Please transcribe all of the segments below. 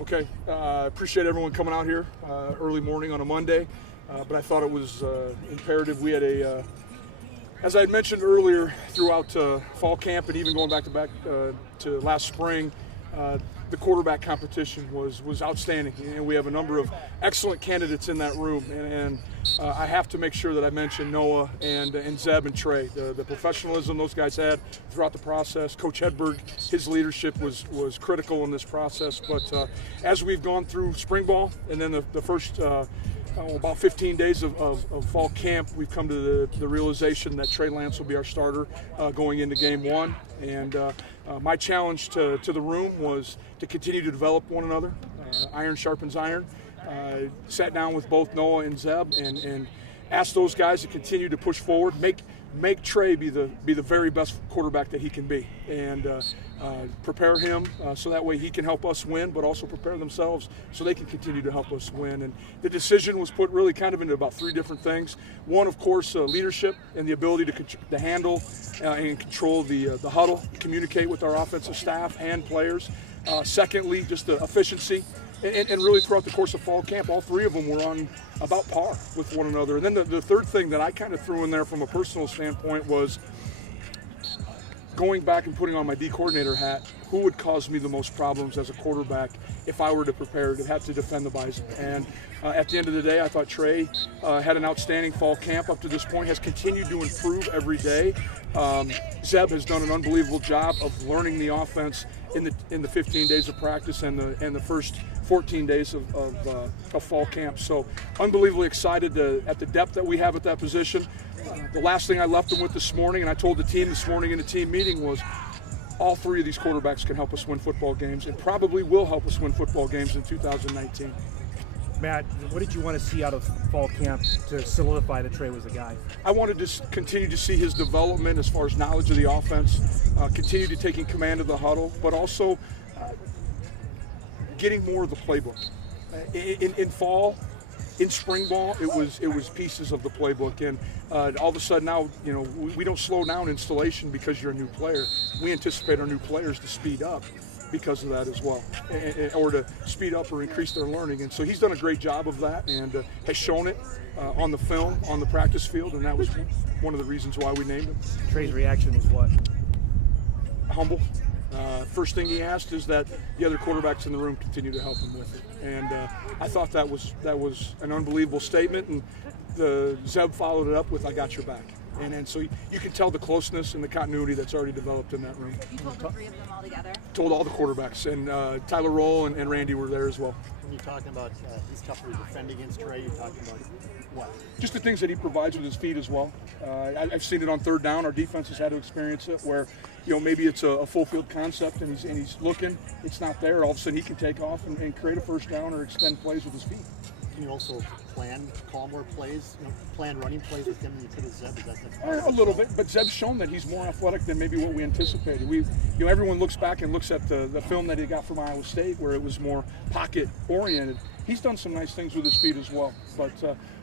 Okay, appreciate everyone coming out here early morning on a Monday, but I thought it was imperative. We had as I had mentioned earlier, throughout fall camp and even going back to last spring, the quarterback competition was outstanding, and we have a number of excellent candidates in that room. And I have to make sure that I mention Noah and Zeb and Trey, the professionalism those guys had throughout the process. Coach Hedberg, his leadership was critical in this process. But as we've gone through spring ball and then the first about 15 days of fall camp, we've come to the realization that Trey Lance will be our starter going into game one. And my challenge to the room was to continue to develop one another. Iron sharpens iron. Sat down with both Noah and Zeb and asked those guys to continue to push forward, make Trey be the very best quarterback that he can be, and prepare him so that way he can help us win, but also prepare themselves so they can continue to help us win. And the decision was put really kind of into about three different things. One, of course, leadership and the ability to handle and control the huddle, communicate with our offensive staff and players. Secondly, just the efficiency. And really throughout the course of fall camp, all three of them were on about par with one another. And then the third thing that I kind of threw in there from a personal standpoint was going back and putting on my D coordinator hat. Who would cause me the most problems as a quarterback if I were to prepare to have to defend the Bison? And at the end of the day, I thought Trey had an outstanding fall camp up to this point, has continued to improve every day. Zeb has done an unbelievable job of learning the offense in the 15 days of practice and the first 14 days of fall camp. So unbelievably excited at the depth that we have at that position. The last thing I left them with this morning, and I told the team this morning in the team meeting, was all three of these quarterbacks can help us win football games and probably will help us win football games in 2019. Matt, what did you want to see out of fall camp to solidify that Trey was the guy? I wanted to continue to see his development as far as knowledge of the offense, continue to taking command of the huddle, but also getting more of the playbook. In fall, in spring ball, it was pieces of the playbook, and all of a sudden now, we don't slow down installation because you're a new player. We anticipate our new players to speed up because of that as well, or to speed up or increase their learning. And so he's done a great job of that and has shown it on the film, on the practice field, and that was one of the reasons why we named him. Trey's reaction was what? Humble. First thing he asked is that the other quarterbacks in the room continue to help him with it, and I thought that was an unbelievable statement. And Zeb followed it up with, "I got your back," and so you can tell the closeness and the continuity that's already developed in that room. You told the three of them all together? Told all the quarterbacks, and Tyler Roll and Randy were there as well. When you're talking about he's tougher to defend against Trey, you're talking about what? Just the things that he provides with his feet as well. I've seen it on third down. Our defense has had to experience it where, maybe it's a full field concept and he's looking, it's not there. All of a sudden he can take off and create a first down or extend plays with his feet. Can you also call more plays, plan running plays with him than you could with Zeb? Is that A little bit, but Zeb's shown that he's more athletic than maybe what we anticipated. Everyone looks back and looks at the film that he got from Iowa State where it was more pocket oriented. He's done some nice things with his feet as well, but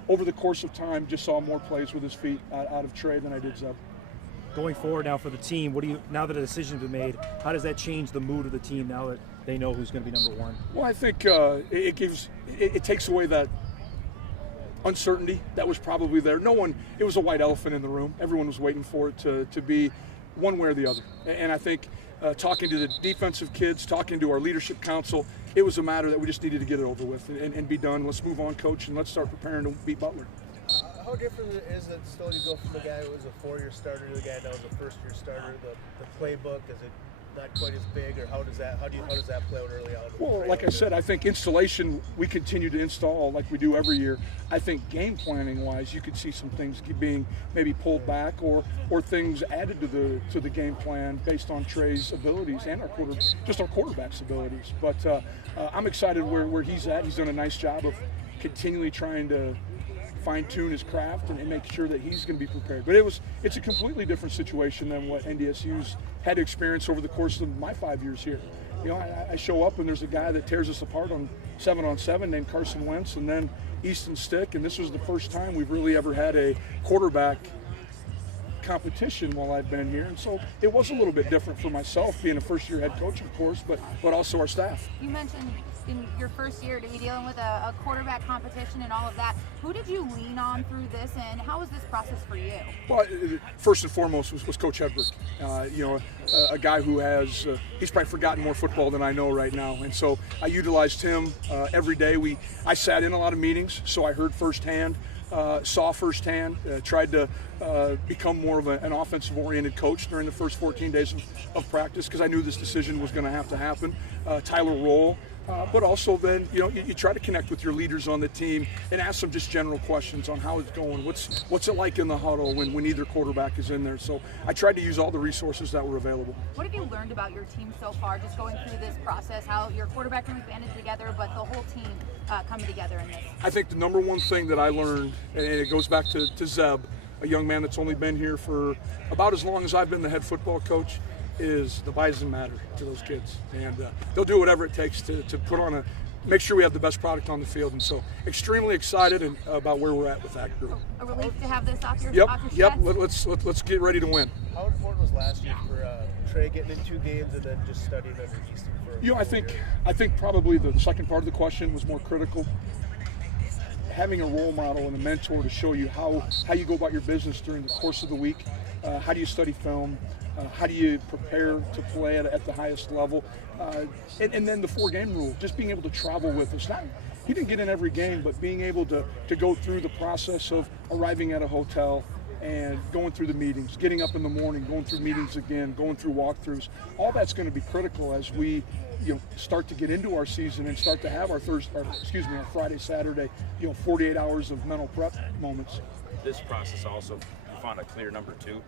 over the course of time, just saw more plays with his feet out of Trey than I did Zeb. Going forward now for the team, now that a decision's been made, how does that change the mood of the team now that they know who's going to be number one? Well, I think it takes away that uncertainty that was probably there. It was a white elephant in the room. Everyone was waiting for it to be one way or the other. And I think talking to the defensive kids, talking to our leadership council, it was a matter that we just needed to get it over with and be done. Let's move on, coach, and let's start preparing to beat Butler. How different is it still to go from the guy who was a four-year starter to the guy that was a first-year starter? The playbook, is it not quite as big, or how does that play out early on? Well, like I said, I think installation, we continue to install like we do every year. I think game planning wise, you could see some things being maybe pulled back or things added to the game plan based on Trey's abilities and our quarterback's abilities. But I'm excited where he's at. He's done a nice job of continually trying to fine-tune his craft and make sure that he's going to be prepared. But it's a completely different situation than what NDSU's had to experience over the course of my 5 years here. I show up and there's a guy that tears us apart on 7-on-7 named Carson Wentz, and then Easton Stick, and this was the first time we've really ever had a quarterback competition while I've been here, and so it was a little bit different for myself, being a first-year head coach, of course, but also our staff. You mentioned in your first year to be dealing with a quarterback competition and all of that. Who did you lean on through this, and how was this process for you? Well, first and foremost was Coach Hedberg. A guy who has, he's probably forgotten more football than I know right now. And so I utilized him every day. I sat in a lot of meetings, so I heard firsthand, saw firsthand, tried to become more of an offensive-oriented coach during the first 14 days of practice, because I knew this decision was going to have to happen. Tyler Roll. But also then, you try to connect with your leaders on the team and ask them just general questions on how it's going. What's it like in the huddle when either quarterback is in there? So I tried to use all the resources that were available. What have you learned about your team so far, just going through this process, how your quarterback room banded together, but the whole team coming together in this? I think the number one thing that I learned, and it goes back to Zeb, a young man that's only been here for about as long as I've been the head football coach, is the Bison matter to those kids, and they'll do whatever it takes to put on make sure we have the best product on the field. And so extremely excited about where we're at with that group. A relief to have this off your Yep. Let's get ready to win. How important was last year for Trey getting in 2 games and then just studying under Easton for I think probably the second part of the question was more critical. Having a role model and a mentor to show you how you go about your business during the course of the week. How do you study film? How do you prepare to play at the highest level? And then the 4-game rule, just being able to travel with us. He didn't get in every game, but being able to go through the process of arriving at a hotel and going through the meetings, getting up in the morning, going through meetings again, going through walkthroughs. All that's going to be critical as we start to get into our season and start to have our Friday, Saturday, 48 hours of mental prep moments. This process also found a clear number 2.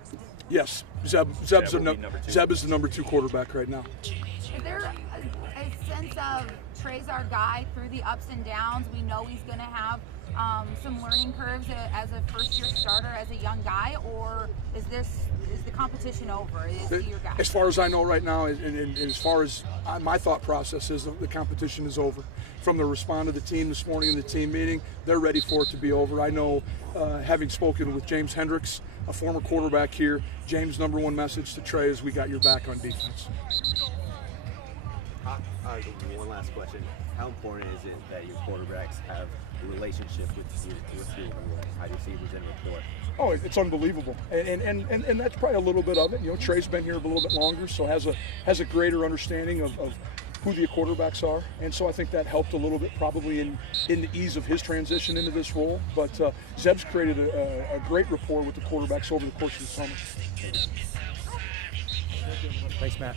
Yes, Zeb is the number 2 quarterback right now. Is there a sense of Trey's our guy through the ups and downs? We know he's going to have some learning curves as a first-year starter, as a young guy, or is the competition over? Is he your guy? As far as I know right now, and as far as my thought process is, the competition is over. From the respond of the team this morning in the team meeting, they're ready for it to be over. I know, having spoken with James Hendricks, a former quarterback here, James' number 1 message to Trey is, we got your back on defense. One last question. How important is it that your quarterbacks have a relationship with your wide receivers and rapport? Oh, it's unbelievable, and that's probably a little bit of it. Trey's been here a little bit longer, so has a greater understanding of who the quarterbacks are, and so I think that helped a little bit probably in the ease of his transition into this role. But Zeb's created a great rapport with the quarterbacks over the course of the summer. Thanks, Matt.